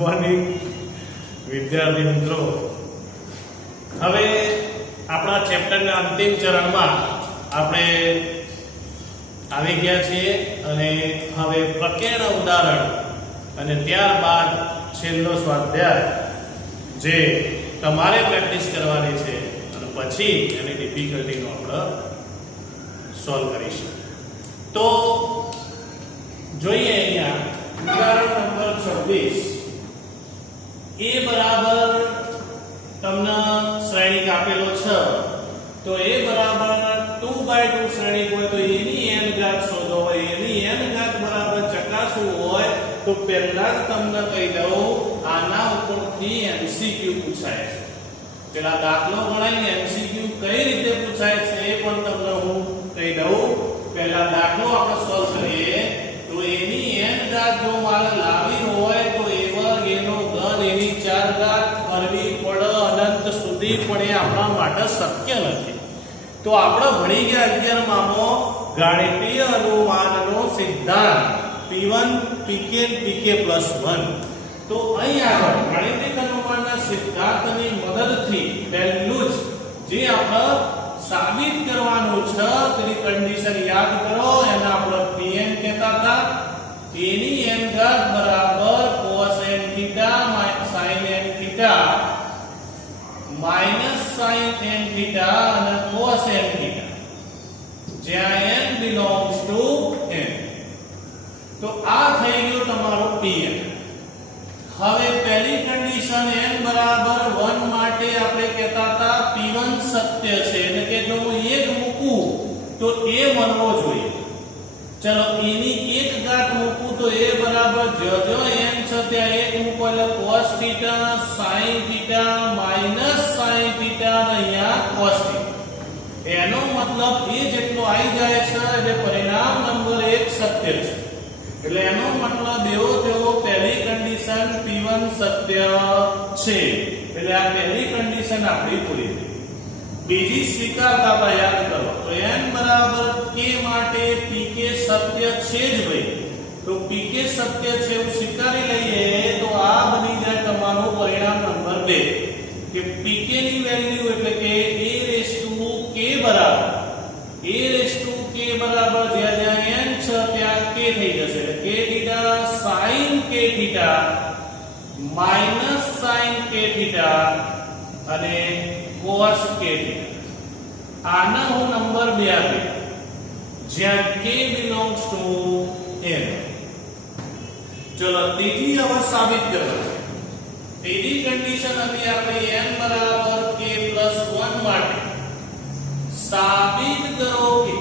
Morning વિદ્યાર્થી મિત્રો, હવે આપણા ચેપ્ટરના અંતિમ ચરણમાં આપણે આવી ગયા છીએ અને હવે પ્રક્રિયાના ઉદાહરણ અને ત્યારબાદ છેલ્લો સ્વાધ્યાય જે તમારે પ્રેક્ટિસ કરવાની છે અને પછી એની ડિફિકલ્ટીનો આપણે સોલ્વ કરીશું. તો જોઈએ અહીંયા ઉદાહરણ નંબર 26. a બરાબર તમને શ્રેણિક આપેલો છે, તો a બરાબર 2/2 શ્રેણિક હોય તો a ની n ઘાત શોધો. હોય a ની n ઘાત બરાબર ચકાસવું હોય તો પહેલા જ તમને કહી દઉં, આના ઉપરથી MCQ પૂછાય છે. પેલા દાખલો ગણાઈને MCQ કઈ રીતે પૂછાય છે એ પણ તમને હું કહી દઉં. પહેલા દાખલો આપણે સોલ્વ કરીએ. તો a ની n ઘાત જો મારે લાવી હોય તો a વર્ગ a નો ઘન a ની 4 ઘાત કરવી પડે અનંત સુધી, પણ એ આપણા માટે શક્ય નથી. તો આપણે ભણી ગયા 11માં ગાણિતીય અનુમાનનો સિદ્ધાંત P1 Pk Pk +1. તો અહીં આગળ ગાણિતિક અનુમાનના સિદ્ધાંતની મદદથી પહેલું જ જે આપણે સાબિત કરવાનું છે તેની કન્ડિશન યાદ કરો. એને આપણે Pn કહેતા હતા. a ની n ઘાત બરાબર cos n theta sin n theta minus sin n theta અને cos n થીટા, જ્યાં n belongs to n. તો આ થઈ ગયો તમારો Pn. હવે પહેલી કન્ડિશન n બરાબર 1 માટે આપણે કહેતા હતા P1 સત્ય છે, એટલે કે જો હું 1 મૂકું તો a મળવો જોઈએ. ચલો a ની 1 ઘાત મૂકું તો a બરાબર જો n છે ત્યાં 1 મૂકો એટલે cos theta sin theta minus sin theta અને અહીંયા cos થીટા. એનો મતલબ a જેટલો આવી જાય છે એટલે પરિણામ નંબર 1 સત્ય છે. એટલે એનો મતલબ એવો થયો પહેલી કન્ડિશન P1 સત્ય છે. એટલે આ પહેલી કન્ડિશન આપણી પૂરી થઈ. બીજી સ્વીકારતા યાદ કરો. તો n બરાબર k માટે pk સત્ય છે જ ભાઈ. તો pk સત્ય છે એવું સ્વીકારી લઈએ તો આ બની જાય તમારું પરિણામ નંબર 2 કે pk ની વેલ્યુ એટલે કે a બરાબર જ્યાં n છે ત્યાં k થઈ જશે. એટલે k theta sin k theta minus sin k theta અને cos k થીટા. આના હું નંબર 2 આપી જ્યાં k belongs to n. ચલો ત્રીજી હવે સાબિત કરવાની. ત્રીજી કન્ડિશન હતી આપણે n બરાબર k + 1 માટે સાબિત કરો કે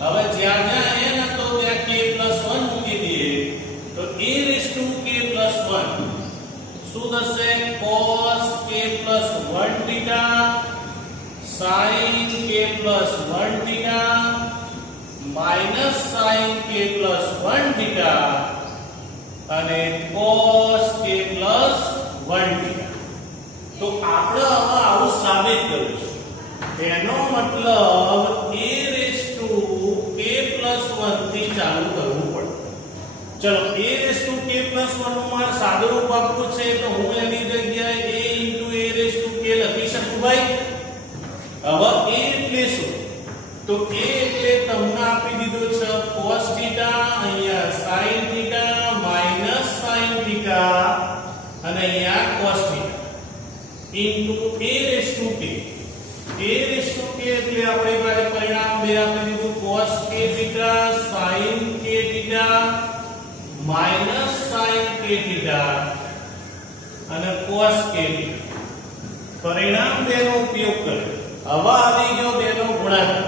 હવે જ્યાં n હતો ત્યાં k + 1 મૂકી દઈએ તો a k + 1 શું થશે? cos k + 1 theta sin k + 1 theta minus sin k + 1 theta અને cos k + 1 થીટા. તો આપણે હવે આવું સાબિત કર્યું છે. એનો મતલબ a k + 1 થી ચાલુ કરવું પડે. ચલો a k + 1 નું મારે સાદું રૂપ આપવું છે તો હું એની જગ્યાએ a * a k લખી શકું ભાઈ. હવે a એટલે શું? તો a એટલે તમને આપી દીધું છે cos થીટા, અહીંયા sin theta minus sin theta અને અહીંયા cos થીટા a k એટલે આપણી પાસે પરિણામ 2 આપી દીધું cos k theta sin k theta minus sin k theta અને cos k થીટા. પરિણામ 2 નો ઉપયોગ કર્યો. હવે આવી ગયો 2 નો ગુણાકાર.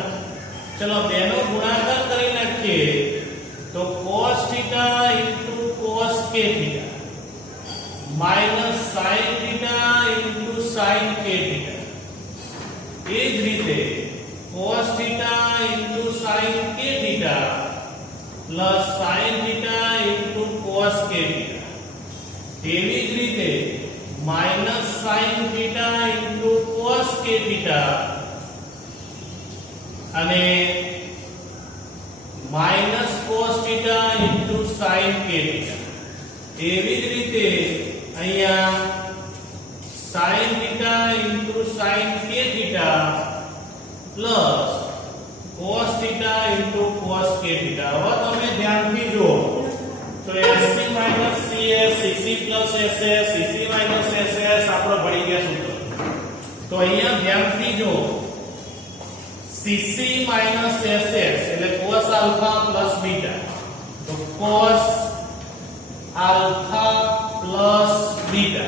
ચલો 2 નો ગુણાકાર કરી નાખીએ તો cos theta * cos k theta minus sin theta * sin k theta. એ જ રીતે cos theta * sin k theta plus sin theta * cos k theta. તેવી જ રીતે minus sin theta * cos k theta અને minus cos theta * sin k theta. એવી જ રીતે અહીંયા sin θ into sin k θ plus cos θ into cos k θ. હવે તમે ધ્યાનથી જુઓ તો SC minus CS, CC plus SS, CC minus SS આપણે ભણી ગયા સૂત્ર. તો અહીંયા ધ્યાનથી જુઓ CC minus SS એટલે cos alpha plus beta. તો cos alpha plus beta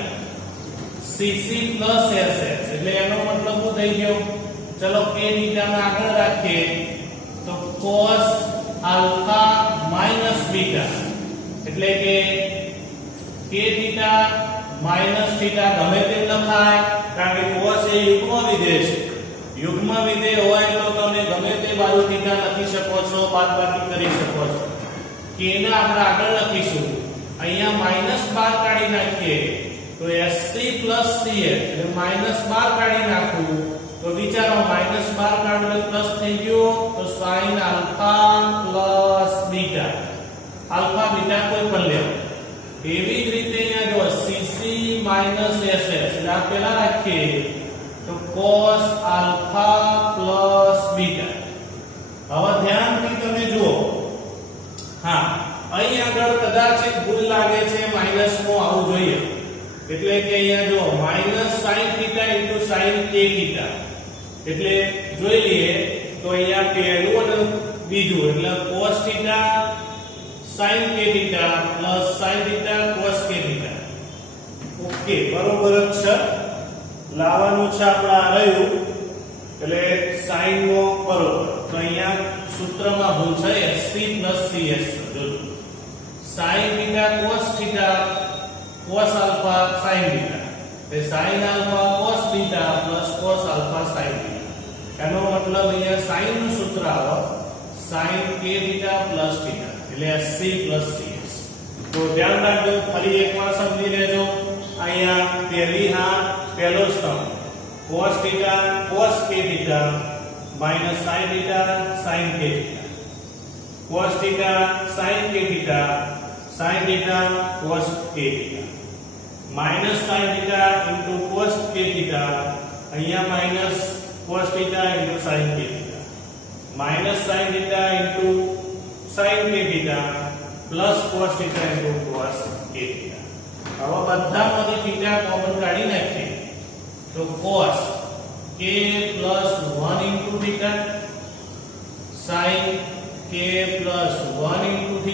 CC plus SS એટલે એનો મતલબ શું થઈ ગયો? ચલો k θ ને આગળ રાખીએ તો cos alpha minus beta એટલે કે k θ minus θ ગમે તેમ લખાય કારણ કે cos એ યુગ્મ વિધેય છે. યુગ્મ વિધેય હોય તો તમે ગમે તે બાજુ θ લખી શકો છો, બાદબાકી કરી શકો છો. k ને આપણે આગળ લખીશું, અહીંયા માઈનસ 12 કાઢી નાખીએ તો SC CS એટલે માઈનસ 12 કાઢી નાખું તો વિચારો માઈનસ 12 કાઢો એટલે પ્લસ થઈ ગયો તો sin alpha plus beta. Alpha beta કોઈ પણ લેવો. એવી જ રીતે અહીંયા જો CC SS એટલે આ પહેલા રાખીએ તો cos આલ્ફા પ્લસ બીટા. હવે ધ્યાનથી તમે જુઓ, હા અહીં આગળ કદાચ એક ભૂલ લાગે છે, માઈનસ નો આવું જોઈએ એટલે કે અહીંયા જો minus sin θ into sin k θ એટલે જોઈ લઈએ તો અહીંયા પહેલું અને બીજું એટલે cos θ sin k θ plus sin θ cos k θ. Okay, બરોબર જ છે. લાવવાનું છે આપણે આ રહ્યું એટલે sin નો બરોબર. તો અહીંયા સૂત્રમાં ભૂલ છે SC CS. જોજો sin θ cos θ cos alpha sin beta એટલે sin alpha cos beta plus cos alpha sin beta. એનો મતલબ અહીંયા sin નું સૂત્ર આવે sin k θ plus θ એટલે SC CS. તો ધ્યાન રાખજો, ફરી એકવાર સમજી લેજો. અહીંયા પહેલી હા પહેલો સ્તંભ cos θ cos k θ minus sin θ sin k θ cos θ sin k θ sin θ cos k θ minus sin θ into cos k θ અહીંયા minus cos θ into sin k θ minus sin θ into sin k θ plus cos θ into cos k θ. હવે બધામાંથી θ common કાઢી નાખીએ તો cos k plus 1 into θ sin k plus 1 into θ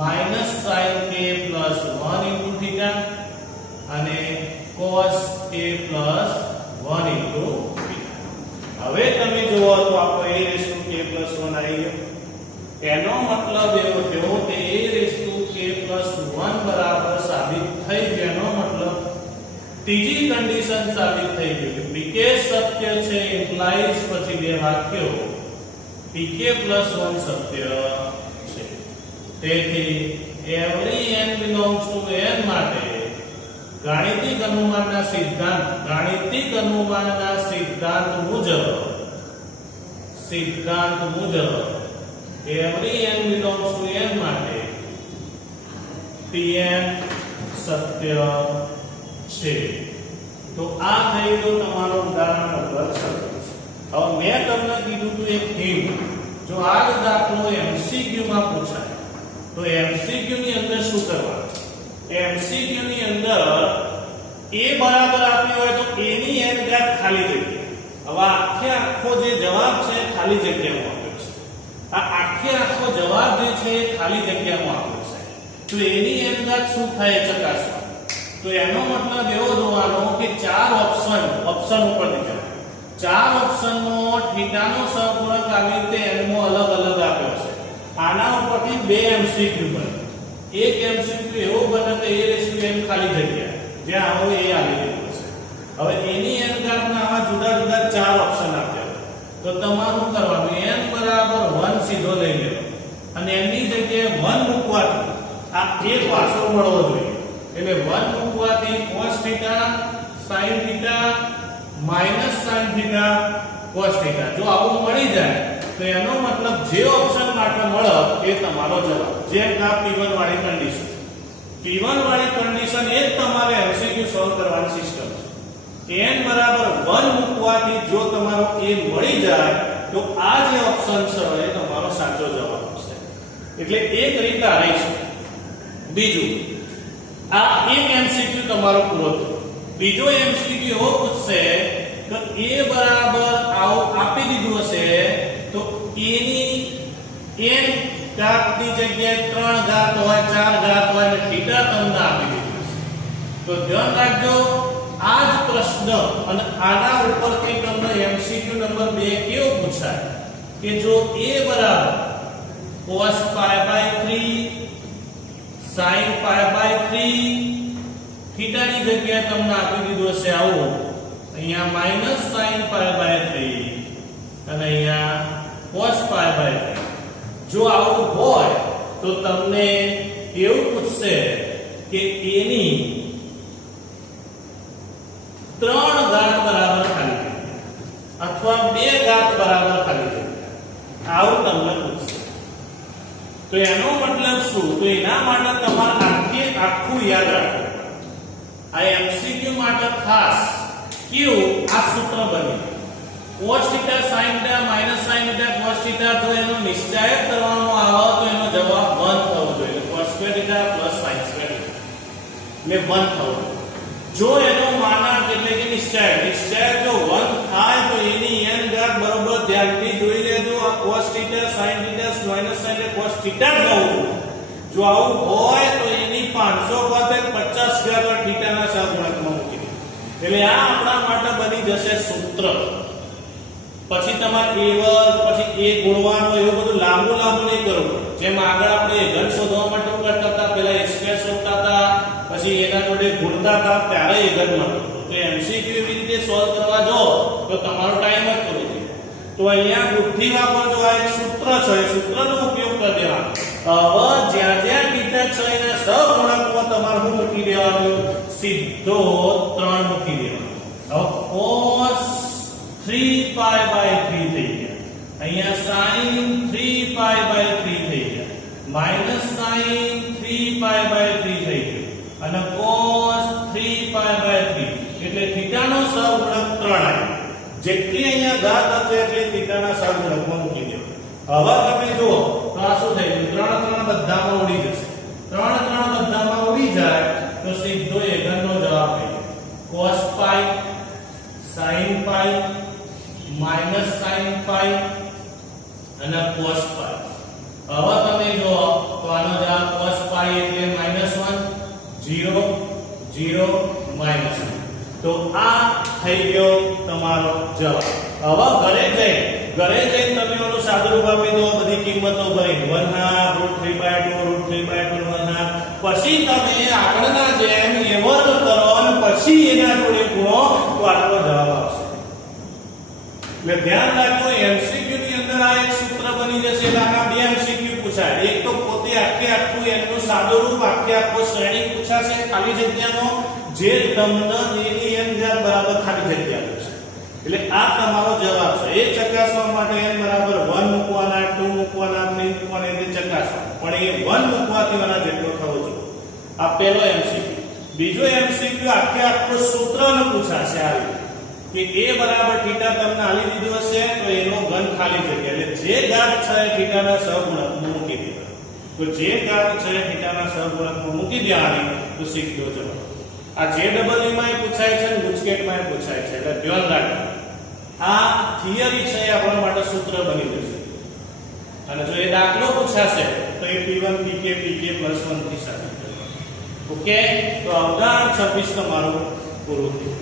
minus sin k plus 1 into θ અને cos k plus 1 into θ. હવે તમે જુઓ તો આપણો a raised to k plus 1 આવી ગયો. એનો મતલબ એવો થયો કે a raised to k plus 1 બરાબર સાબિત થઈ ગયો. એનો મતલબ ત્રીજી કન્ડિશન સાબિત થઈ ગઈ કે pk સત્ય છે ઇમ્પ્લાઇઝ પછી બે વાક્યો pk plus 1 સત્ય છે. તેથી every n belongs to n માટે ગાણિતિક અનુમાનના સિદ્ધાંત મુજબ every n belongs to n માટે pn સત્ય છે. તો આ થઈ ગયું તમારો ઉદાહરણ નંબર 26. હવે મેં તમને કીધું હતું એક હિન્ટ, જો આ દાખલો MCQ માં પૂછાય તો MCQ ની અંદર શું કરવાનું? MCQ ની અંદર a બરાબર આપ્યો હોય તો a ની n ઘાત ખાલી જગ્યા. હવે આખો જે જવાબ છે ખાલી જગ્યામાં આપ્યો છે. આ આખો જવાબ જે છે ખાલી જગ્યામાં આપ્યો છે. તો a ની n ઘાત શું થાય ચકાસો. તો એનો મતલબ એવો જોવાનો કે ચાર ઓપ્શન ઉપર દીધા. ચાર ઓપ્શનમાં થીટાનો સહગુણક આવી રીતે n માં અલગ અલગ આપ્યો છે. આના ઉપરથી બે MCQ બને. એક MCQ એવો બને કે a રેશિયો n ખાલી જગ્યા જ્યાં આવો a આવી ગયો છે. હવે a ની n ઘાતના આવા જુદા જુદા ચાર ઓપ્શન આપ્યા. તો તમારું કરવાનું n બરાબર 1 સીધો લઈ લેવો અને n ની જગ્યાએ 1 મૂકવાથી આ એક પાછો મળવો જોઈએ. એટલે 1 મૂકવાથી cos θ sin θ minus sin θ cos θ જો આવું મળી જાય તો એનો મતલબ જે ઓપ્શન માટે મળે એ તમારો જવાબ. જે આ P1 વાળી કન્ડિશન P1 વાળી કન્ડિશન એ જ તમારે MCQ સોલ્વ કરવાની સિસ્ટમ છે. n બરાબર 1 મૂકવાથી જો તમારો a મળી જાય તો આ જે ઓપ્શન છે એ તમારો સાચો જવાબ છે. એટલે એક રીત આ રહી છે. બીજું આ એક MCQ તમારો પૂરો થયો. બીજો MCQ એવો પૂછશે તો a બરાબર આવું આપી દીધું હશે તો a ની n ઘાતની જગ્યાએ 3 ઘાત હોય 4 ઘાત હોય અને થીટા તમને આપી દીધું છે. તો ધ્યાન રાખજો આ જ પ્રશ્ન અને આના ઉપરથી તમને MCQ નંબર 2 કેવો પૂછાય કે જો a બરાબર cos π/3 sin π/3 થીટા ની જગ્યાએ તમને આપી દીધું હશે આવું અહીંયા માઈનસ sin π/3 અને અહીંયા cos π/3 જો આવું હોય તો તમને એવું પૂછશે કે a ની 3 ઘાત બરાબર ખાલી જગ્યા અથવા 2 ઘાત બરાબર ખાલી જગ્યા આવું તમને પૂછશે. તો એનો મતલબ શું? તો એના માટે તમારે આખું યાદ રાખવું. આ MCQ માટે ખાસ કયું આ સૂત્ર બને cos θ sin θ minus sin θ cos θ જો એનો નિશ્ચય કરવાનો આવે તો એનો જવાબ 1 થવો જોઈએ. cos square θ plus sin square θ ને 1 થવો. જો એનો માનાંક એટલે કે નિશ્ચય જો 1 થાય તો એની n ઘાત બરોબર ધ્યાનથી જોઈ લેજો. આ cos θ sin θ minus sin θ cos θ થવું. જો આવું હોય તો એની 500 ઘાત 50 ઘાત θ ના સહગુણકમાં મૂકી દો. એટલે આ આપણા માટે બની જશે સૂત્ર. પછી તમારે a પછી a ગુણવાનો એવું બધું લાંબુ નહીં કરવું. જેમ આગળ આપણે ઘન શોધવા માટે કરતા હતા પહેલા a સ્ક્વેર શોધતા હતા પછી એના જોડે ગુણતા હતા ત્યારે a ઘન મળતો. તો MCQ એવી રીતે સોલ્વ કરવા જો તો તમારો ટાઈમ જ કરો છે. તો અહીંયા બુદ્ધિ વાપરજો. આ એક સૂત્ર છે એ સૂત્રનો ઉપયોગ કરી દેવાનો. હવે જ્યાં જ્યાં θ છે એના સહગુણકમાં તમારે શું મૂકી દેવાનું? સીધો 3 મૂકી દેવાનો. હવે cos 3π/3 થઈ ગયા. અહીંયા sin 3π/3 થઈ ગયા. માઈનસ sin 3π/3 થઈ ગયું અને cos 3π/3 એટલે થીટાનો સહગુણક 3 આવ્યો. જેટલી અહીંયા ઘાત હશે એટલે થીટાના સહગુણકમાં મૂકી દો. હવે તમે જુઓ તો આ શું થઈ ગયું? 3 બધામાં ઉડી જશે. 3 બધામાં ઉડી જાય તો સીધો એ ઘનનો જવાબ મળે. cos π sin π minus sin π અને cos π. હવે તમે જો તો આનો જવાબ cos π એટલે -1 0 0 -1. તો આ થઈ ગયો તમારો જવાબ. હવે ઘરે જઈને તમે ઓલું સાદુરૂપ આપી દો. બધી કિંમતો ભરી 1/2 √3/2 √3/2 1/2. પછી તમે આગળના જેમ એવર કરો અને પછી એના જોડે ગુણો તો આટલો જવાબ આવશે. એટલે ધ્યાન રાખો MCQ ની અંદર આ એક સૂત્ર બની જશે. એટલે આના 2 MCQ પૂછાય. એક તો પોતે આખું એનું સાદુરૂપ આખો શ્રેણી પૂછાશે ખાલી જગ્યાનો જે તમને એની n ઘાત બરાબર ખાલી જગ્યા આપશે. એટલે આ તમારો જવાબ છે. એ ચકાસવા માટે n બરાબર 1 મૂકવાના 2 મૂકવાના 3 મૂકવાના એ ચકાસવા. પણ એ 1 મૂકવાથી આના જેટલો થવો જોઈએ. આ પહેલો MCQ. બીજો MCQ આખું સૂત્રને પૂછાશે આ રીતે કે a બરાબર θ તમને આલી દીધું હશે તો એનો ઘન ખાલી જગ્યા એટલે જે ઘાત છે θ ના સહગુણકમાં મૂકી દેવાનો. તો જે ઘાત છે θ ના સહગુણકમાં મૂકી દેવાની તો સીધો જવાબ. આ JEE માં પૂછાય છે અને ગુજકેટ માં પૂછાય છે. એટલે ધ્યાન રાખજો. આ થિયરી છે એ આપણા માટે સૂત્ર બની જશે. અને જો એ દાખલો પૂછાશે તો એ P1 PK PK +1 થી સાબિત કરવાનું. ઓકે તો અવધાન 26 તમારું પૂરું થયું.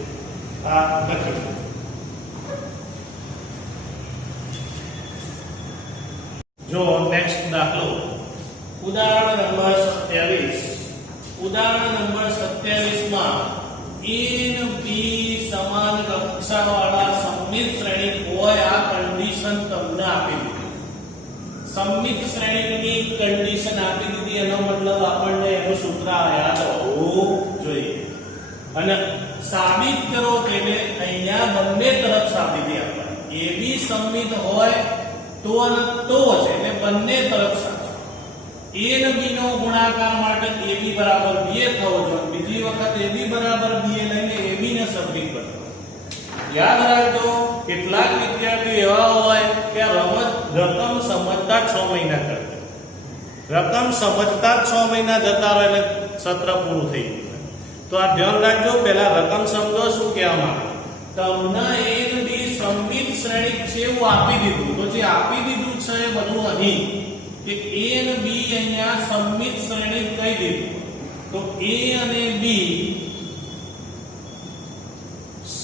જો નેક્સ્ટ દાખલો ઉદાહરણ નંબર 27. ઉદાહરણ નંબર 27 માં a અને b સમાન કક્ષાવાળા સમમિત શ્રેણી હોય આ કન્ડિશન તમને આપી દીધી. સમમિત શ્રેણીની કન્ડિશન આપી દીધી એનો મતલબ આપણને એનું સૂત્ર યાદ હોવું જોઈએ. અને સાબિત કરો એટલે અહીંયા બંને તરફ સાબિતી આપવાની. AB સમમિત હોય તો અને તો જ એટલે બંને તરફ સાચું. a અને b નો ગુણાકાર માટે ab બરાબર ba થવો જોઈએ. બીજી વખત ab બરાબર ba લઈને ab ને સબમિટ કરો. યાદ રાખજો કેટલાક વિદ્યાર્થીઓ એવા હોય કે રકમ સમજતા 6 મહિના કરતા, રકમ સમજતા 6 મહિના જતા રહે એટલે સત્ર પૂરું થઈ ગયું. તો આ ધ્યાન રાખજો, પહેલા રકમ સમજો શું કહેવા માંગે. તમને a અને b સમમિત શ્રેણિક છે એવું આપી દીધું, તો જે આપી દીધું છે એ બધું અહીં કે a અને b અહીંયા સમમિત શ્રેણિક કહી દીધું. તો a અને b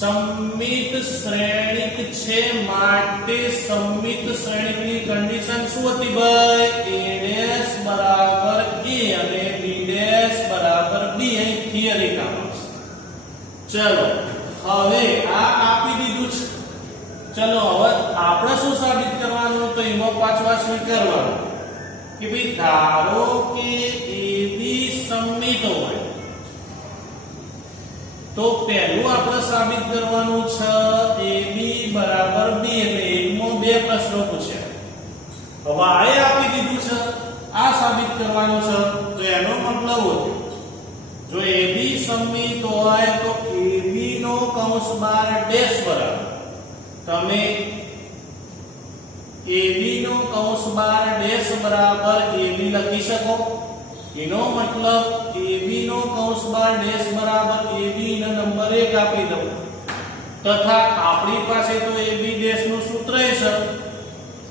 સમમિત શ્રેણિક છે માટે સમમિત શ્રેણિકની કન્ડિશન શું હતી ભાઈ? a' બરાબર a અને b' બરાબર b. અહીં થિયરી કામ આવશે. ચલો હવે આ આપી દીધું છે. ચલો હવે આપણે શું સાબિત કરવાનું? તો એમાં પાછવા સ્વીકારવાનું કે ભાઈ ધારો કે AB સમમિત હોય તો પહેલું આપણે સાબિત કરવાનું છે AB બરાબર B. એટલે એકમાં બે પ્રશ્નો પૂછ્યા. હવે આ આપી દીધું છે, આ સાબિત કરવાનું છે. તો એનો મતલબ જો AB સમમિત હોય તો AB નો કૌંસ બાર ડેશ બરાબર તમે AB નો કૌંસ બાર ડેશ બરાબર AB લખી શકો. એનો મતલબ AB નો કૌંસ બાર ડેશ બરાબર AB ને નંબર 1 આપી દઉં. તથા આપણી પાસે તો AB ડેશ નું સૂત્ર છે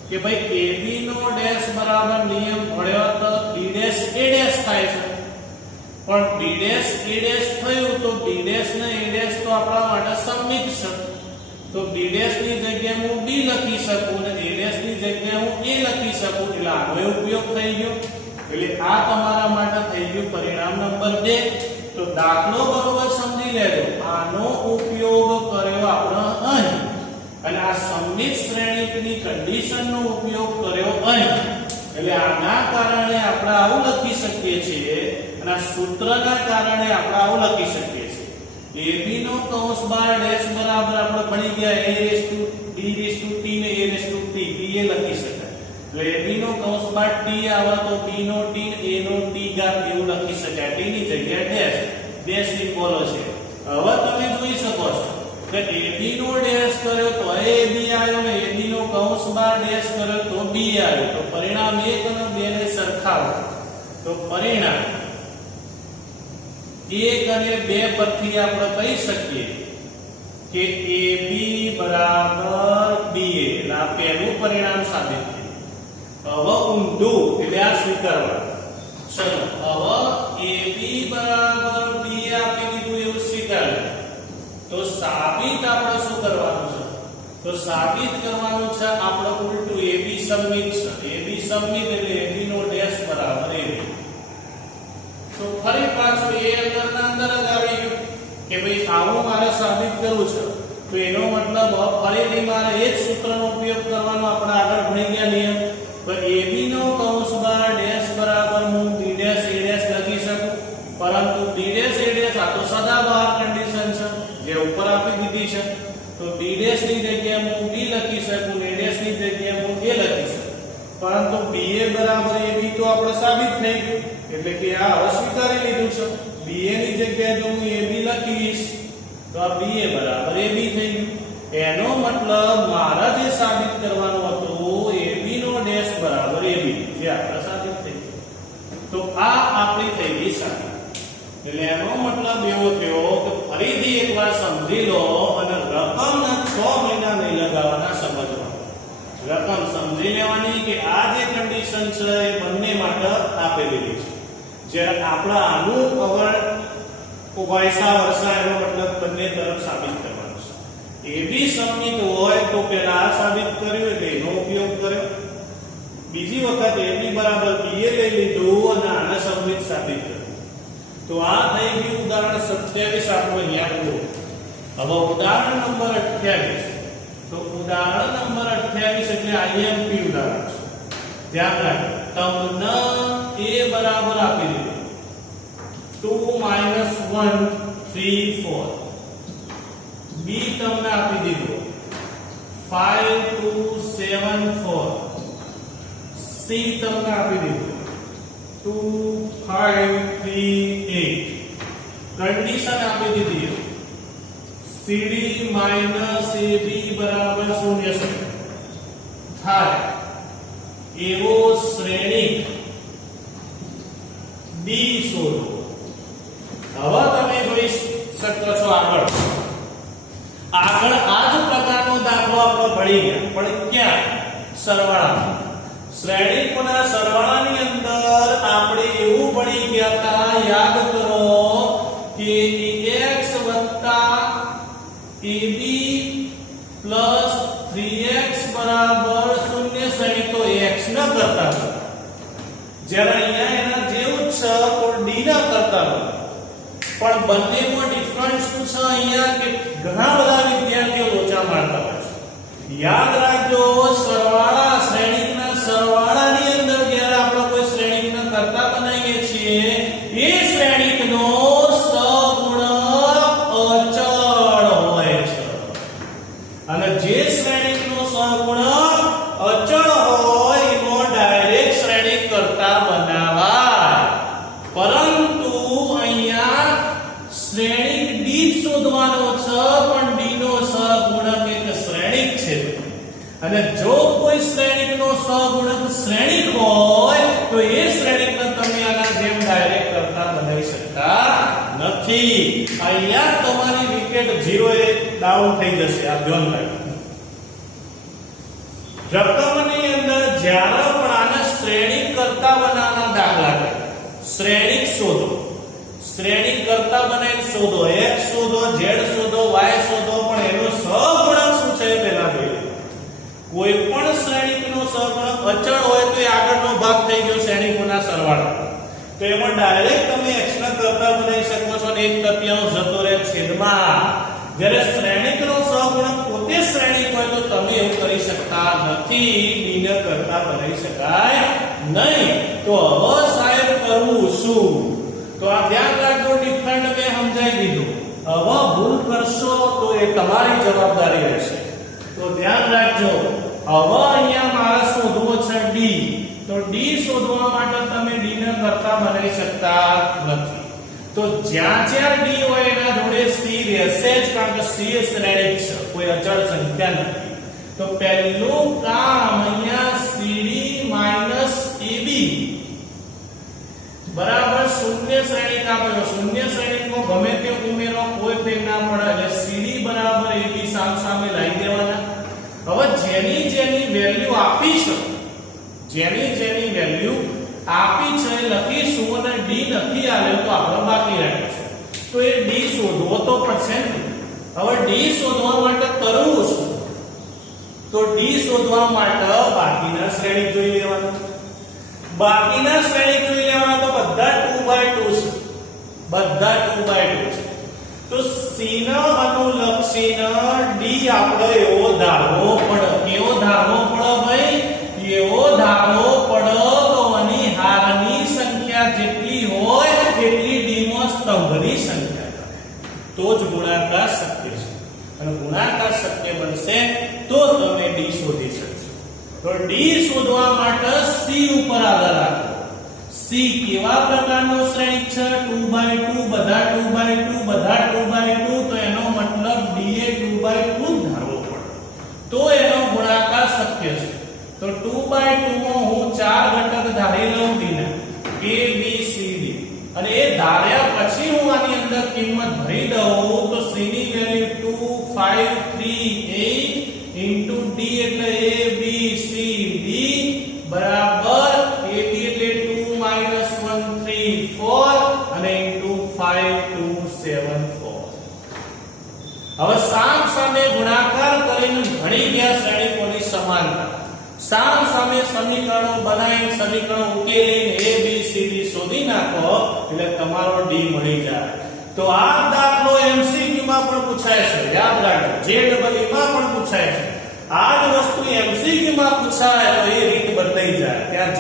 કે ભાઈ AB નો ડેશ બરાબર નિયમ ભણ્યો તો B ડેશ A ડેશ થાય છે. પણ B ડેશ A ડેશ થયું તો B ડેશ ને A ડેશ તો આપણા માટે સમમિત છે. તો B ડેશ ની જગ્યાએ હું B લખી શકું અને A ડેશ ની જગ્યાએ હું A લખી શકું. એટલે આનો ઉપયોગ થઈ ગયો. એટલે આ તમારા માટે થઈ ગયું પરિણામ નંબર 2. તો દાખલો બરોબર સમજી લેજો. આનો ઉપયોગ કર્યો આપણે અહીં અને આ સમમિત શ્રેણિકની કન્ડિશનનો ઉપયોગ કર્યો અહીં. એટલે આના કારણે આપણે આવું લખી શકીએ છીએ અને આ સૂત્રના કારણે આપણે આવું લખી શકીએ છીએ. AB નો કૌંસ બાર ડેશ બરાબર આપણે ભણી ગયા a raised to b raised to t ને a raised to t એ લખી શકાય. એટલે AB નો કૌંસ બાર t આવે તો b no t a no t ઘાત એવું લખી શકાય. t ની જગ્યાએ ડેશ સિમ્બોલ છે. હવે તમે જોઈ શકો છો કે AB નો ડેશ કર્યો તો AB આવ્યો ને AB નો કૌંસ બાર ડેશ કર્યો તો b આવ્યો. તો પરિણામ 1 અને 2 ને સરખાવો તો પરિણામ 1 અને 2 પરથી આપણે કહી શકીએ કે AB બરાબર BA. એટલે આ પહેલું પરિણામ સાબિત થયું. હવે ઊંધું એટલે આ સ્વીકારવાનું. ચલો હવે AB બરાબર BA આપી દીધું એવું સ્વીકાર્યું. તો સાબિત આપણે શું કરવાનું છે? તો સાબિત કરવાનું છે આપણે ઉલટું AB સમમિત છે. AB સમમિત એટલે AB નો ડેશ બરાબર AB. તો ફરી પાછું એ અંદર જ આવી ગયું કે ભાઈ આવું મારે સાબિત કરવું છે. તો એનો મતલબ ફરીથી મારે એ જ સૂત્રનો ઉપયોગ કરવાનો. આપણે આગળ ભણી ગયા નિયમ. તો AB નો કૌંસ બાર ડેશ બરાબર હું B ડેશ A ડેશ લખી શકું. પરંતુ B ડેશ A ડેશ આ તો સદાબહાર કન્ડિશન છે જે ઉપર આપી દીધી છે. તો B ડેશ ની જગ્યાએ હું B લખી શકું ને A ડેશ ની જગ્યાએ હું A લખી શકું. પરંતુ BA બરાબર AB તો આપણે સાબિત થઈ ગયું. એટલે કે આ હવે સ્વીકારી લીધું છે. BA ની જગ્યાએ જો હું AB લખીશ તો આ BA બરાબર AB થઈ ગયું. એનો મતલબ મારા જે સાબિત કરવાનું હતું AB નો ડેશ બરાબર AB જે આપણે સાબિત થઈ ગયું. તો આ આપણી થઈ ગઈ સાબિત. એટલે એનો મતલબ એવો થયો કે ફરીથી એકવાર સમજી લો અને રકમના 6 મહિના નહીં લગાવવાના સમજવા. રકમ સમજી લેવાની કે આ જે કન્ડિશન છે એ બંને માટે આપેલી છે. જ્યારે આપણે આનું કવર વાયસા વર્ષા એનો મતલબ બંને તરફ સાબિત કરવાનું છે. AB સમમિત હોય તો પહેલા આ સાબિત કર્યું એટલે એનો ઉપયોગ કર્યો. બીજી વખત AB બરાબર BA લઈ લીધું અને આને સમમિત સાબિત કર્યું. તો આ થઈ ગયું ઉદાહરણ 27 આપણું અહીંયા પૂરું. હવે ઉદાહરણ નંબર 28. તો ઉદાહરણ નંબર 28 એટલે IMP ઉદાહરણ છે. ધ્યાન રાખો તમને A બરાબર આપી દીધું 2 - 1 3 4. B તમને આપી દીધું 5 2 7 4. C તમને આપી દીધું 2 5 3 8 कंडीशन આપી દીધી CD - AB બરાબર 0 થાય એવો શ્રેણિક D શોધો। હવે તમે જોઈ શકો છો આગળ આ જ પ્રકારનો દાખલો આપણે ભણી ગયા પણ ક્યાં સરવાળા શ્રેણિકોના સરવાળાની અંદર આપણે એવું ભણી ગયા હતા યાદ કરો કે ax + ab + 3x = 0 શ્રેણિક તો x ન કરતા જ્યારે અહીંયા એના જેવું જ છે તો d ન કરતા પણ બંનેમાં ડિફરન્સ શું છે અહીંયા કે ઘણા બધા વિદ્યાર્થીઓ લોચા મારતા હોય છે। યાદ રાખજો સરવાળા શ્રેણિકના સરવાળાની અંદર જ્યારે આપણે કોઈ શ્રેણિકના કરતા બનાવીએ છીએ એ શ્રેણિકનો સહગુણક અચળ હોય છે અને જે શ્રેણિકનો સહગુણક અચળ હોય એનો ડાયરેક્ટ શ્રેણિક કરતા બનાવાય પરંતુ અહીંયા શ્રેણિક d શોધવાનો છે પણ d નો સહગુણક એક શ્રેણિક છે અને જો કોઈ શ્રેણિકનો સહગુણક શ્રેણિક હોય તો એ શ્રેણિકને તમે આના જેમ ડાયરેક્ટ કરતા બનાવી શકતા નથી। અહીંયા તમારી વિકેટ 0 એ ડાઉન થઈ જશે આ ધ્યાન રાખો। રકમની અંદર જ્યારે પણ આને શ્રેણિક કરતા બનાવવાના દાખલા કરે શ્રેણિક શોધો શ્રેણિક કરતા બનાવીને શોધો x શોધો z શોધો y શોધો પણ એનો સહગુણક શું છે પહેલા જોઈએ। કોઈ પણ શ્રેણિકનો સહગુણક અચળ હોય તો એ આગળનો ભાગ થઈ ગયો શ્રેણિકોના સરવાળા તો એમાં ડાયરેક્ટ તમે x ના કરતા બનાવી શકો છો અને 1/3 જતો રહે છેદમાં। જ્યારે શ્રેણિકનો સહગુણક પોતે શ્રેણિક હોય તો તમે એવું કરી શકતા નથી d ને કરતા બનાવી શકાય નહીં। તો હવે સાહેબ કરવું શું તો આ ધ્યાન રાખજો ડિફરન્ટ મેં સમજાવી દીધું હવે ભૂલ કરશો તો એ તમારી જવાબદારી રહેશે તો ધ્યાન રાખજો। હવે અહીંયા મારા શોધવો છે d તો d શોધવા માટે તમે d ને કરતા બનાવી શકતા નથી તો જ્યાં જ્યાં d હોય એના જોડે c રહેશે જ કારણ કે c એ શ્રેણિક છે કોઈ અચળ સંખ્યા નથી તો પહેલું કામ અહીંયા cd - ab બરાબર 0 શ્રેણિક આપેલો 0 શ્રેણિકમાં ગમે તે ઉમેરો કોઈ ફેર ના પડે એટલે cd બરાબર ab સામે લાવી દેવાના। હવે જેની વેલ્યુ આપી છે જેની વેલ્યુ આપી છે લખીશું અને d નથી આલે તો આપણે બાકી રાખીશું તો એ d શોધવો તો પડશે ને। હવે d શોધવા માટે કરવું શું તો d શોધવા માટે બાકીના શ્રેણિક જોઈ લેવાના બાકીના શ્રેણિક જોઈ લેવાના તો બધા 2/2 છે બધા 2/2 છે તો c ના અનુલક્ષીને d આપણે એવો ધારવો પડે કેવો ધારવો પડે ભાઈ એવો ધારવો પડે તો આની હારની સંખ્યા જેટલી હોય એટલી d માં સ્તંભની સંખ્યા થાય તો જ ગુણાકાર શક્ય છે અને ગુણાકાર શક્ય બનશે તો તમે d શોધી શકશો। તો d શોધવા માટે c ઉપર આધાર રાખો c કેવા પ્રકારનો શ્રેણિક છે 2/2 બધા 2/2 બધા 2/2 તો એનો મતલબ d એ 2/2 ધારવો પડે તો એનો ગુણાકાર શક્ય છે। તો 2/2 માં હું 4 ઘટક ધારી લઉં d ના a b c d અને એ ધાર્યા પછી હું આની અંદર કિંમત ભરી દઉં તો c ની વેલ્યુ 2 5 3 8 into d એટલે a b c d બરાબર a b એટલે 2 - 1 3 4 અને into 5 2 7 4। હવે સામે ગુણાકાર કરીને ભણી ગયા શ્રેણિકોની સમાનતા સામે સમીકરણો બનાવીને સમીકરણો ઉકેલીને a b c d શોધી નાખો એટલે તમારો d મળી જાય। તો આ દાખલો MCQ માં પણ પૂછાય છે યાદ રાખજો JEE માં પણ પૂછાય છે આ જ વસ્તુ MCQ માં પૂછાય તો એ રીત બદલાઈ જાય ત્યાં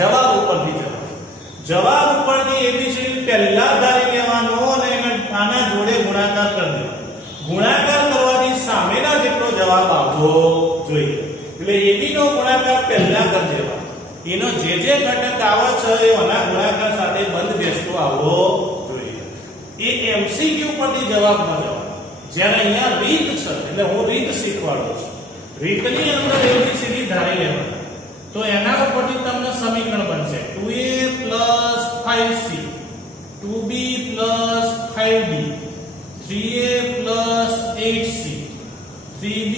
જવાબ ઉપરથી abcd પહેલા ધારી લેવાનો અને આના જોડે ગુણાકાર કરી દેવાનો ગુણાકાર કરવાથી સામેના જેટલો જવાબ આવવો જોઈએ એટલે ab નો ગુણાકાર પહેલા કરી દેવાનો એનો જે ઘટક આવે છે એ આના ગુણાકાર સાથે બંધ બેસતો આવવો જોઈએ. એ MCQ પરથી જવાબ મળ્યો. જ્યારે અહીંયા રીત છે એટલે હું રીત શીખવાડું છું. રીતની અંદર ABCD ધારી લેવાનું. તો એના ઉપરથી તમને સમીકરણ બનશે 2a 5c 2b 5d 3a 8c 3b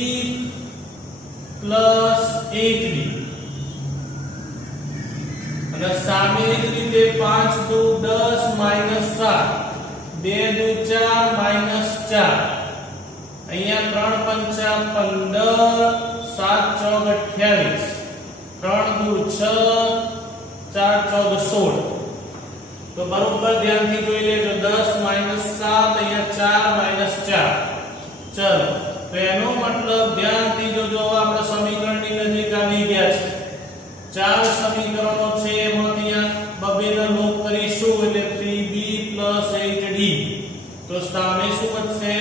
8d અને સામે જ રીતે 5 દુ 10 -7 2 દુ 4 -4 અહીંયા 3 પંચા 15 7 ચોક 28 3 દુ 6 4 14 16 તો બરોબર ધ્યાનથી જોઈ લેજો 10 - 7 અહીંયા 4 - 4 ચલો તો એનો મતલબ ધ્યાનથી જોજો આપણે સમીકરણની નજીક આવી ગયા છે. 4 સમીકરણો છે એમાંથી આ બબેનો લોપ કરીશું એટલે 3b 8d તો સામે શું વધશે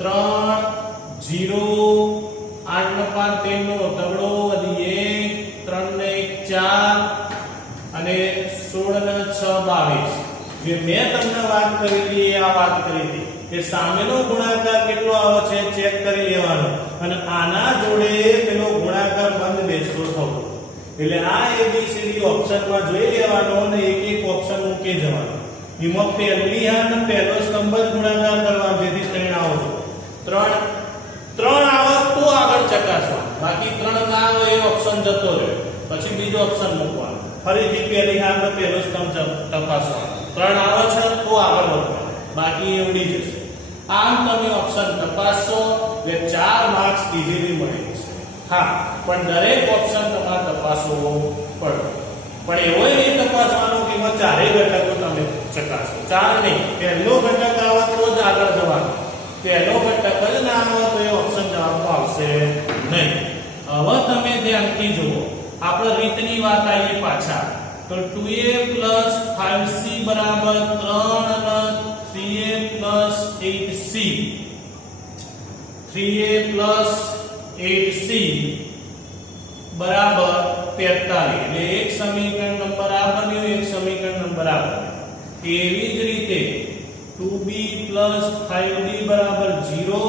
3 0 8 નો 5 3 નો તગડો વધી 1 3 ને 1 4 અને 16 ને 6 22 જે મેં તમને વાત કરી હતી આ વાત કરી હતી કે સામેનો ગુણાકાર કેટલો આવે છે ચેક કરી લેવાનો અને આના જોડે પેલો ગુણાકાર બંધ બેસતો થવો. એટલે આ ABCD ઓપ્શનમાં જોઈ લેવાનો અને એક એક ઓપ્શન મૂકી જવાનો. એમાં પહેલી હાને પહેલો સ્તંભ જ ગુણાકાર કરવાનો જેથી 3 આવે. 3 આવે તો આગળ ચકાસો, બાકી 3 ના આવે એ ઓપ્શન જતો રહે, પછી બીજો ઓપ્શન મૂકવાનો. ફરીથી પહેલી હાને પહેલો સ્તંભ તપાસવાનો. 3 આવે છે તો આગળ વધવાનું, બાકી એવડી જશે. આમ તમે ઓપ્શન તપાસશો એટલે 4 માર્ક્સ ઇઝીલી મળી જશે. હા, પણ દરેક ઓપ્શન તમારે તપાસવો પડે. પણ એવો નહીં તપાસવાનો કે એમાં ચારેય ઘટકો તમે ચકાસો. 4 નહીં, પહેલો ઘટક આવે તો જ આગળ જવાનું. પહેલો ઘટક જ ના આવે તો એ ઓપ્શન જવાબમાં આવશે નહીં. હવે તમે ધ્યાનથી જુઓ, આપણે રીતની વાત આવીએ પાછા. તો 2a 5c બરાબર 3 અને 3a 8c 3a 8c બરાબર 43 એટલે એક સમીકરણ નંબર આ બન્યું, એક સમીકરણ નંબર આ બન્યું. એવી જ રીતે 2b 5d બરાબર 0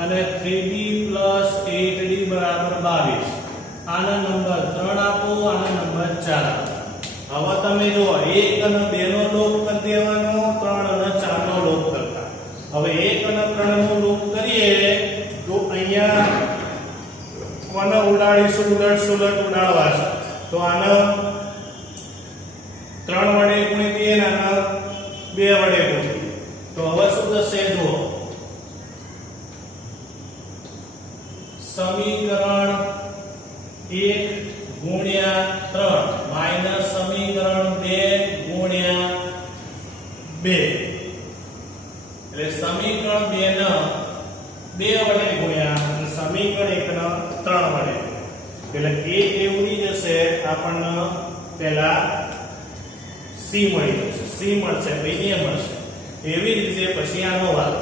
અને 3b 8d બરાબર 22. આના નંબર 3 આપો, આના નંબર 4 આપો. હવે તમે જો 1 અને 2 નો લોપ કરી દેવાનો, 3 અને 4 નો લોપ કરતા. હવે 1 અને 3 નો લોપ કરીએ તો અહીંયા કોને ઉડાડીશું? ઉલટ ઉડાડવા છે. તો આને 3 વડે ગુણી દઈએ ને આને 2 વડે ગુણીએ તો હવે શું થશે? જુઓ, સમીકરણ 1 ગુણ્યા 3 માઈનસ સમીકરણ 2 ગુણ્યા 2 એટલે સમીકરણ 2 ને 2 વડે ગુણ્યા અને સમીકરણ 1 ને 3 વડે એટલે એક એવડી જશે. આપણને પહેલા c મળી જશે, c મળશે પછી a મળશે. એવી રીતે પછી આનો વારો.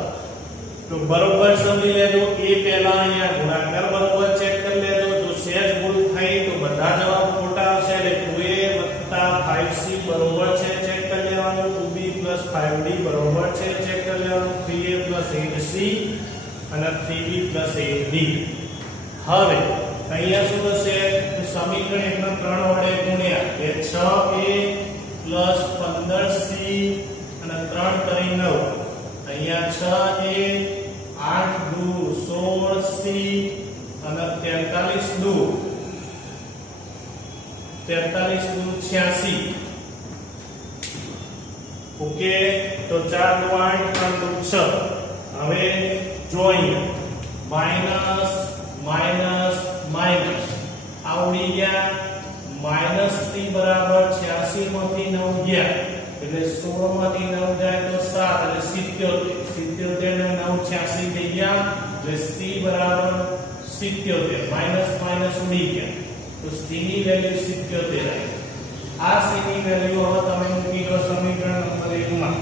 તો બરોબર સમજી લેજો. એ પહેલા અહીંયા ગુણાકાર બરોબર ચેક કરી લેજો. જો સહેજ ભૂલ થાય તો બધા જવાબ ખોટા આવશે. એટલે 2a 5c બરોબર છે ચેક કરી લેવાનું, 2b 5d બરોબર છે ચેક કરી લેવાનું, 3a 8c અને 3b 8d. હવે અહીંયા શું થશે? સમીકરણ 1 ને 3 વડે ગુણ્યા એ 6a 15c અને 3 કરી 9. અહીંયા 6a 8 દુ 16c અને 43 દુ 86. ઓકે, તો 4 દુ 8 3 દુ 6. હવે જોઈન માઈનસ માઈનસ માઈનસ આવડી ગયા. માઈનસ c બરાબર 86 માંથી 9 ગયા એટલે 16 માંથી 9 જાય તો 7 એટલે 77 ને 9 86 થઈ ગયા એટલે c બરાબર 77. માઈનસ માઈનસ ઉડી ગયા તો c ની વેલ્યુ 77 આવી. આ c ની વેલ્યુ હવે તમે મૂકી દો સમીકરણ નંબર 1 માં.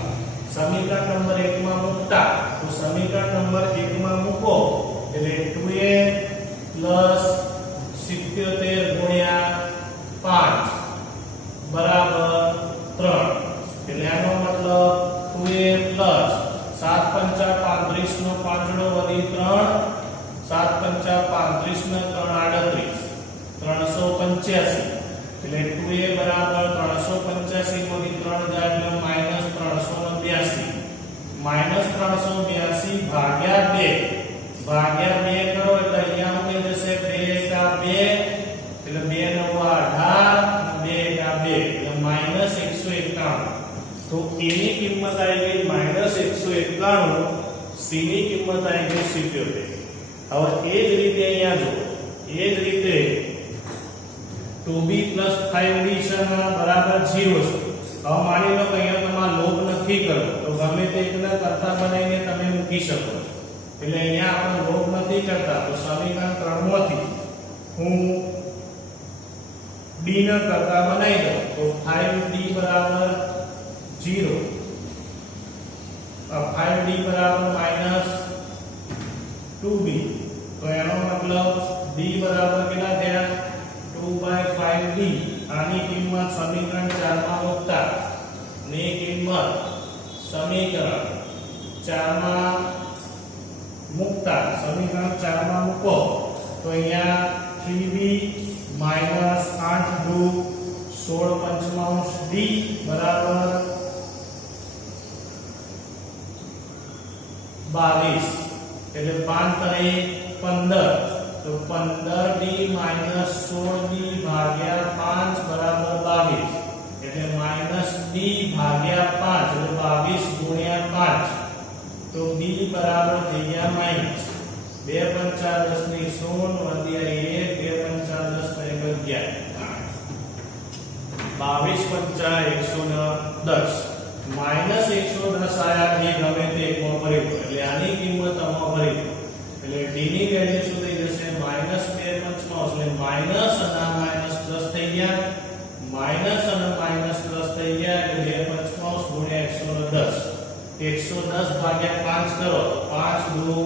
સમીકરણ નંબર 1 માં મૂકતા તો સમીકરણ નંબર 1 માં મૂકો એટલે 2a 77 ગુણ્યા બરાબર 3 એટલે આનો મતલબ 2a પ્લસ 7 પંચા 35 નો પાંચડો વધી 3 7 પંચા 35 ને 3 38 385 એટલે 2a બરાબર 385 માંથી 3 જાય એટલે -382 ભાગ્યા 2 કરો એટલે અહીંયા મૂકી જશે 2 એકા 2 એટલે 2 નવા 18 2 એકા 2 એટલે -191 તો a ની કિંમત આવી ગઈ -191 c ની કિંમત આવી ગઈ 77 હવે એ જ રીતે અહીંયા જો એ જ રીતે 2b + 5d બરાબર 0 છે હવે માની લો કે અહીંયા તમારે લોપ નથી કરવો તો ગમે તે એકના કરતા બનાવીને તમે મૂકી શકો છો એટલે અહીંયા આપણે લોપ નથી કરતા તો સમીકરણ 3 માંથી હું d ના કરતા બનાવી દઉં તો 5d બરાબર 0 5d બરાબર -2b તો એનો મતલબ d બરાબર કેટલા થયા 2/5d આની કિંમત સમીકરણ 4 માં મૂકતા ની કિંમત સમીકરણ 4 માં મૂકતા સમીકરણ 4 માં મૂકો તો અહીંયા 3b - 8 દુ 16 d બરાબર 22 એટલે 5 તરી 15 તો 15d - 16d ભાગ્યા 5 બરાબર 22 એટલે -d ભાગ્યા 5 એટલે 22 ગુણ્યા 5 તો b બરાબર થઈ ગયા માઈનસ 2 પંચા 10 ની 0 વધિયા 1 2 પંચા 10 ને 11 22 પંચા 110 -110 આયા એ ગમે તે એકમાં ભરી દો એટલે આની કિંમત આમાં ભરી દો એટલે d ની વેલ્યુ શું થઈ જશે -2 પંચમાં એટલે માઈનસ અને માઈનસ પ્લસ થઈ ગયા માઈનસ અને માઈનસ પ્લસ થઈ ગયા એટલે 2 પંચમાં ગુણ્યા 110 ભાગ્યા 5 કરો 5 દુ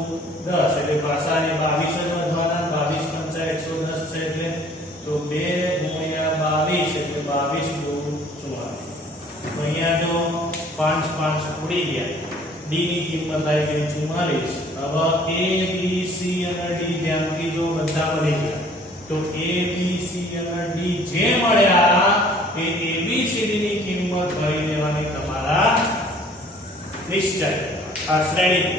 10 એટલે પાછાની 22 જ વધવાના 22 પંચા 110 છે એટલે તો 2 ગુણ્યા 22 એટલે 22 દુ 44 તો અહીંયા જો 5 5 ઉડી ગયા d ની કિંમત આવી ગઈ 44 હવે a b c અને d ધ્યાનથી જો બધા મળી ગયા તો a b c અને d જે મળ્યા એ a b c d ની કિંમત ભરી દેવાની તમારા નિશ્ચય આ શ્રેણી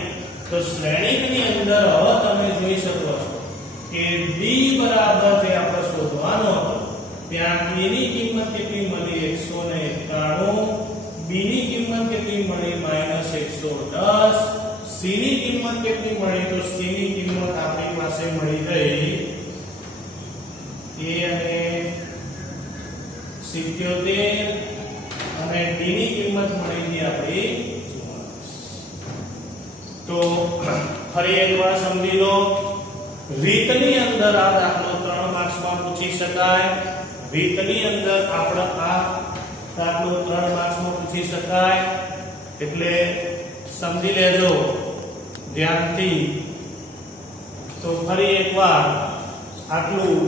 તો શ્રેણીની અંદર હવે તમે જોઈ શકો છો કે d બરાબર જે આપણે શોધવાનો હતો ત્યાં a ની કિંમત કેટલી મળી 191 b ની કિંમત કેટલી મળી -110 c ની કિંમત કેટલી મળી તો c ની કિંમત આપણી પાસે મળી ગઈ a અને 77 અને d ની કિંમત મળી ગઈ આપણી તો ફરી એકવાર સમજી લો રીતની અંદર આ દાખલો 3 માર્ક્સમાં પૂછી શકાય રીતની અંદર આપણે આ દાખલો 3 માર્ક્સમાં પૂછી શકાય એટલે સમજી લેજો ધ્યાનથી તો ફરી એકવાર આટલું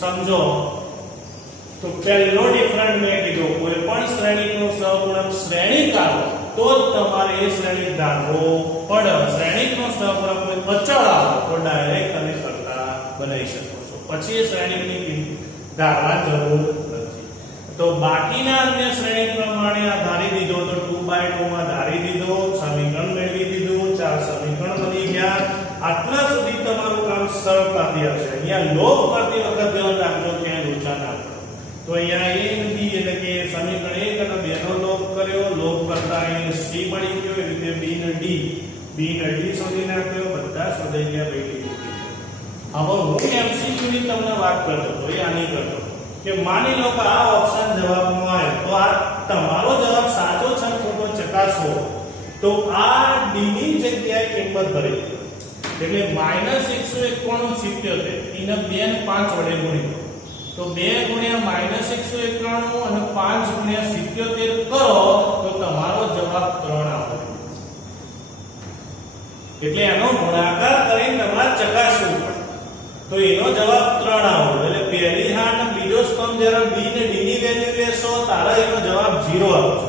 સમજો તો પહેલો ડિફરન્ટ મેં કીધું કોઈ પણ શ્રેણીનો સહગુણક શ્રેણી કાઢો તો જ તમારે એ શ્રેણી ધારવો પડે શ્રેણીનો સહગુણક કોઈ અચળ આવે તો ડાયરેક્ટ તમે કરતા બનાવી શકો છો પછી એ શ્રેણીની ધારવા જરૂર નથી તો બાકીના અન્ય શ્રેણી પ્રમાણે આ ધારી દીધો તો 2/2 માં ધારી દીધો સમીકરણ મેળવી દીધું 4 સમીકરણ બની ગયા આટલા સુધી તમારું કામ સરળતાથી હશે અહીંયા લોપ કરતી વખત ધ્યાન રાખજો કે લોચા ના કરો તો અહીંયા a અને b એટલે કે સમીકરણ 1 અને 2 નો લોપ કર્યો લોપ કરતા અહીં c મળી ગયો એ રીતે b અને d શોધી નાખ્યો બધા શોધાઈ ગયા ભાઈ હવે હું MCQ ની તમને વાત કરતો તો એ આની કરતો કે માની લો કે આ ઓપ્શન જવાબમાં આવે તો આ તમારો જવાબ સાચો છે ખોટો ચકાસવો તો આ d ની જગ્યાએ કિંમત ભરી એટલે -191 એને 2 અને 5 વડે ગુણી તો 2 ગુણ્યા -191 અને 5 ગુણ્યા 77 કરો તો તમારો જવાબ 3 આવશે એટલે એનો ગુણાકાર કરીને તમારે ચકાસવું પડે તો એનો જવાબ 3 આવશે એટલે પહેલી હાર અને બીજો સ્તંભ જ્યારે b ને d ની વેલ્યુ લેશો તારા એનો જવાબ 0 આવશે.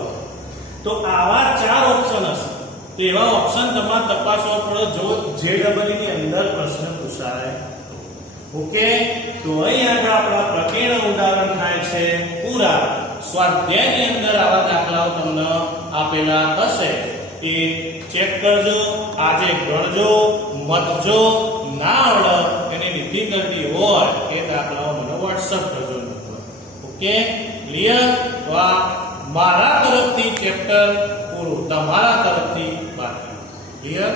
તો આવા 4 ઓપ્શન હશે. તો એવા ઓપ્શન તમારે તપાસવા પડે જો JEE ની અંદર પ્રશ્ન પૂછાય. ઓકે, તો અહીં આગળ આપણા પ્રકીર્ણ ઉદાહરણ થાય છે પૂરા. સ્વાધ્યાયની અંદર આવા દાખલાઓ તમને આપેલા હશે એ ચેક કરજો, આજે ગણજો, મતજો. ના આવડે એની ડિફિકલ્ટી હોય એ દાખલાઓ મને WhatsApp કરજો. Okay, clear? તો આ મારા તરફથી ચેપ્ટર પૂરું, તમારા તરફથી બાકી. ક્લિયર?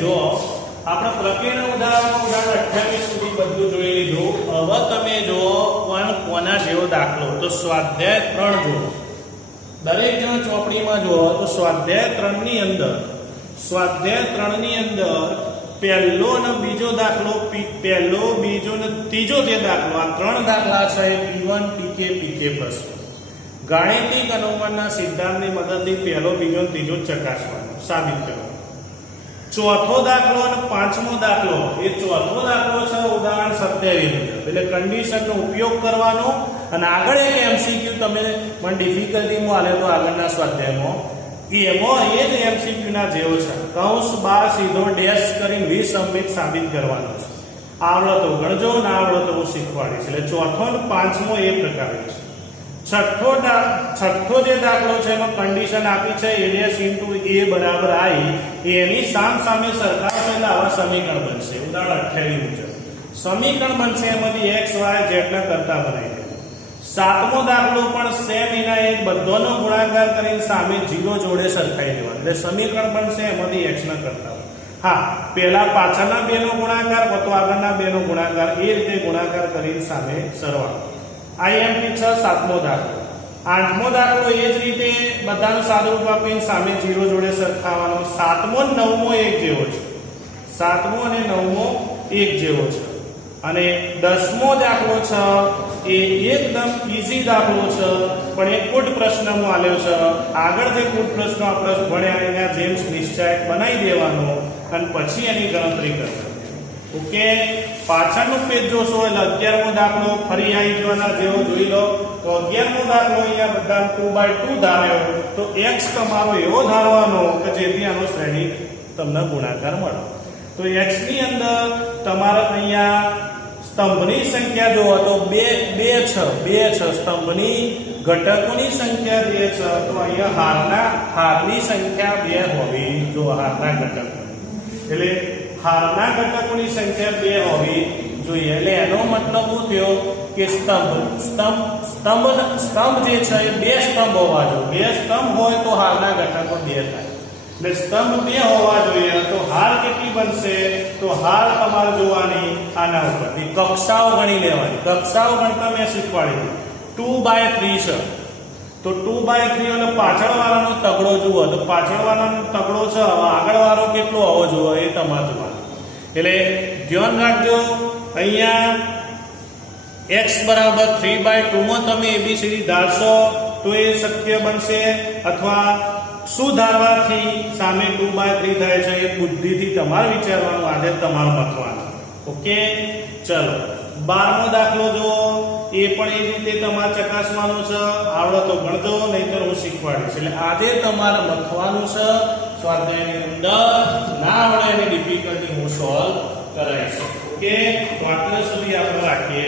જો આપણે પ્રકીર્ણ ઉદાહરણ 28 સુધી બધું જોઈ લીધું. હવે તમે જો કોના જેવો દાખલો, તો સ્વાધ્યાય 3 જો. દરેક જણ ચોપડીમાં જુઓ તો સ્વાધ્યાય 3 ની અંદર પહેલો અને બીજો દાખલો, પહેલો, બીજો અને ત્રીજો જે દાખલો, આ 3 દાખલા છે એ P1 PK PK પ્રશ્ન. ગાણિતિક અનુમાનના સિદ્ધાંતની મદદથી પહેલો, બીજો અને ત્રીજો ચકાસવાનો, સાબિત કરવાનો. ચોથો દાખલો અને પાંચમો દાખલો, એ ચોથો દાખલો છે ઉદાહરણ 27. એટલે કન્ડિશનનો ઉપયોગ કરવાનો અને આગળ એક MCQ તમે મને ડિફિકલ્ટીમાં આલે તો આગળના સ્વાધ્યાયમાં એમાં એ જ MCQ ના જેવો છે. કૌંસ બાર સીધો ડેશ કરીને વિસંમિત સાબિત કરવાનો છે. આવડે તો ગણજો, ના આવડે તો હું શીખવાડીશ. એટલે ચોથો અને પાંચમો એ પ્રકારે છે. છઠ્ઠો જે દાખલો છે એમાં કન્ડિશન આપી છે AS * A બરાબર I, એની સામે સરખાવશો એટલે આવા સમીકરણ બનશે. ઉદાહરણ 28 મુજબ સમીકરણ બનશે, એમાંથી x y z ના કરતા બનાવી દે. સાતમો દાખલો પણ સેમ એના એક બધાનો ગુણાકાર કરીને સામે 0 જોડે સરખાઈ દેવાનો. એટલે સમીકરણ બનશે એમાંથી x ના કરતા. હા, પહેલા પાછળના બેનો ગુણાકાર તો આગળના બેનો ગુણાકાર, એ રીતે ગુણાકાર કરીને સામે સરવાળો. IMP 6 સાતમો દાખલો. આઠમો દાખલો એ જ રીતે બધાનું સાદુરૂપ આપીને સામે 0 જોડે સરખાવવાનો. સાતમો અને નવમો એક જેવો છે. સાતમો અને નવમો એક જેવો છે. અને 10મો દાખલો છે એ એકદમ ઈઝી દાખલો છે, પણ એક કુટ પ્રશ્નમાં આલ્યો છે. આગળ જે કુટ પ્રશ્નો આપણે ભણ્યા એના જેમ્સ નિશ્ચયક બનાવી દેવાનો અને પછી એની ગણતરી કરવાની. ઓકે, પાછળનું પેજ જોશો એટલે 11મો દાખલો ફરી આવી જવાના જેવો જોઈ લો. તો 11મો દાખલો અહીંયા બધા 2/2 ધાર્યો, તો x તમારો એવો ધારવાનો કે જેથી આનો શ્રેણી તમને ગુણાકાર મળે. તો x ની અંદર તમારે અહીંયા સ્તંભની સંખ્યા જોવો તો 2 છે. સ્તંભની ઘટકોની સંખ્યા 2 છે, તો અહીંયા હારની સંખ્યા 2 હોવી જો હારના ઘટકો, એટલે હારના ઘટકોની સંખ્યા 2 હોવી જોઈએ. એટલે એનો મતલબ શું થયો કે સ્તંભ જે છે એ 2 સ્તંભ હોવા જોઈએ. 2 સ્તંભ હોય તો હારના ઘટકો 2 થાય. એટલે સ્તંભ 2 હોવા જોઈએ. તો હાર કેટલી બનશે? તો હાર તમારે જોવાની આના ઉપરથી કક્ષાઓ ગણી લેવાની. કક્ષાઓ ગણતા મેં શીખવાડી દીધી. 2/3 છે, તો 2/3 અને પાછળવાળાનો તગડો જુઓ તો પાછળવાળાનો તગડો છે, આગળવાળો કેટલો હોવો જોઈએ એ તમારે જોવાનું. એટલે ધ્યાન રાખજો, અહીંયા x બરાબર 3/2 માં તમે ABCD ધારશો તો એ શક્ય બનશે, અથવા શું ધારવાથી સામે 2/3 થાય છે એ બુદ્ધિથી તમારે વિચારવાનું, આજે તમારે મથવાનું. ઓકે, ચલો 12મો દાખલો જુઓ. એ પણ એ રીતે તમારે ચકાસવાનો છે. આવડે તો ગણજો, નહીંતર હું શીખવાડીશ. એટલે આજે તમારે મથવાનું છે સ્વાધ્યાયની અંદર. ના આવડે એની ડિફિકલ્ટી હું સોલ્વ કરાવીશ. ઓકે, તો આટલા સુધી આપણે રાખીએ.